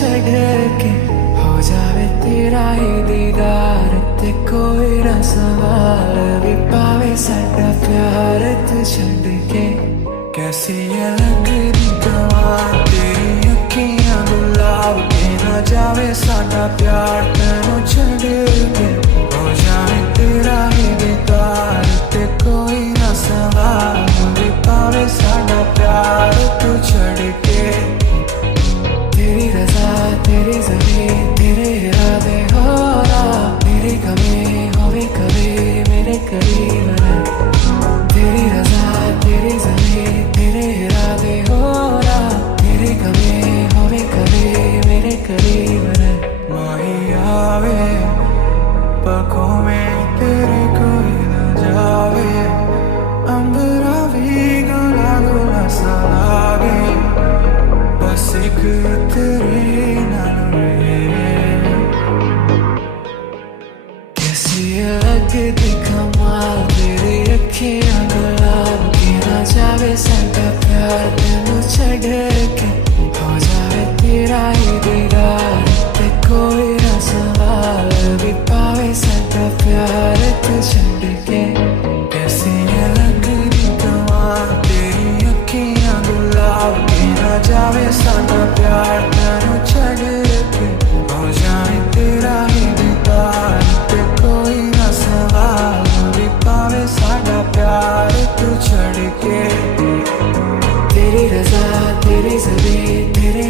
छड़ के हो जावे तेरा ही दीदार ते कोई ना सवाल भी पावे साडा प्यार तू छड़ के। कैसी है लगदी कमाल तेरी अखियां गुलाब के ना जावे साडा प्यार तेनू छड़ के हो जावे तेरा ही दीदार ते कोई ना सवाल भी पावे साडा प्यार तू छड़ के। तेरी रज़ा तेरी ज़मीं तेरे इरादे हो ना मेरी कमी होवे कभी मेरे करीब है। तेरी रज़ा तेरी ज़मीं तेरे इरादे हो ना मेरी कमी होवे कभी मेरे करीब है। माही आवे पलकों में तेरे कोई ना जावे अंबरा भी गुला गुला सा लागे बस एक तेरे नाल रे। कैसी लगदी कमाल तेरी अखियां गुलाब की ना जावे साडा प्यार तेनू छड़ के हो जावे तेरा ही दीदार ते कोई ना सवाल भी पावे साडा प्यार तू छड़ के। कैसी लगदी कमाल तेरी अखियां गुलाब की ना जावे साडा प्यार तेनू छड़ के हो जावे तेरा ही दीदार ते कोई ना सवाल भी पावे साडा प्यार तू छड़ के। तेरी रज़ा तेरी ज़मीं तेरे